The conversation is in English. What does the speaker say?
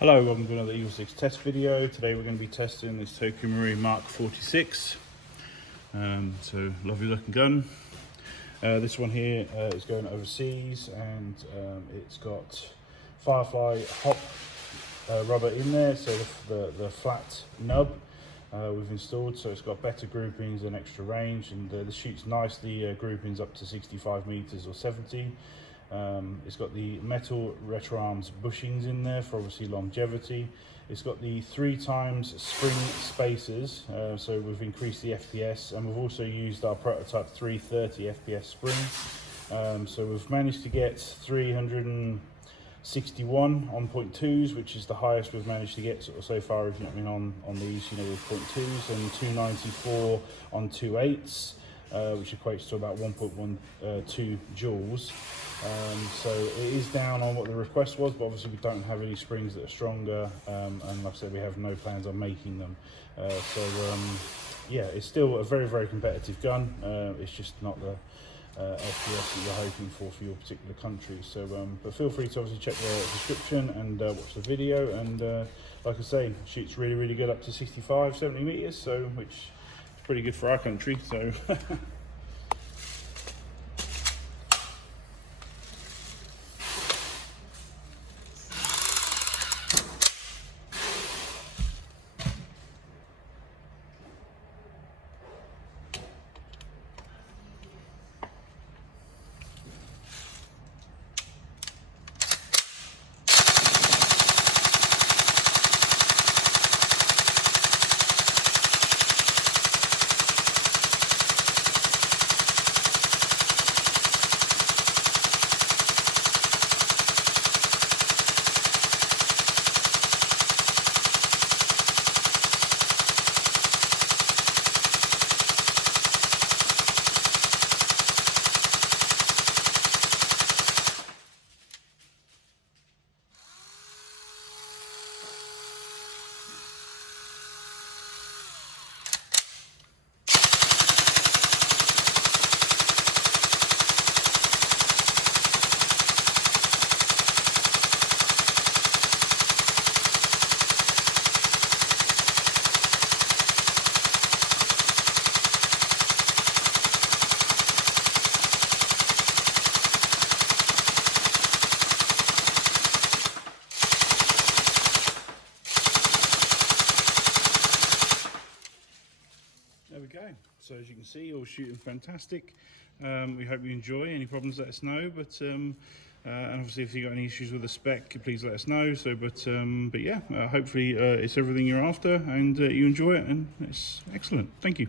Hello, welcome to another EagleSix test video. Today we're going to be testing this TM MK46. So lovely looking gun. This one here is going overseas, and it's got Firefly Hop Rubber in there, so the flat nub we've installed, so it's got better groupings and extra range, and this shoots nicely groupings up to 65 meters or 70. It's got the metal RetroArms bushings in there for obviously longevity. It's got the 3x spring spacers, so we've increased the FPS, and we've also used our prototype 330 FPS spring. So we've managed to get 361 on 0.2s, which is the highest we've managed to get so far, if you know what I mean, on these, you know, with 0.2s, and 294 on 2.8s. Which equates to about 1.12 joules. So it is down on what the request was, but obviously we don't have any springs that are stronger, and like I said, we have no plans on making them. Yeah, it's still a very, very competitive gun. It's just not the FPS that you're hoping for your particular country. So, but feel free to obviously check the description and watch the video. And like I say, shoots really, really good up to 65, 70 meters. So, which pretty good for our country, so there we go. So as you can see, all shooting fantastic. We hope you enjoy. Any problems, let us know. But and obviously, if you've got any issues with the spec, please let us know. So, but yeah, hopefully it's everything you're after, and you enjoy it, and it's excellent. Thank you.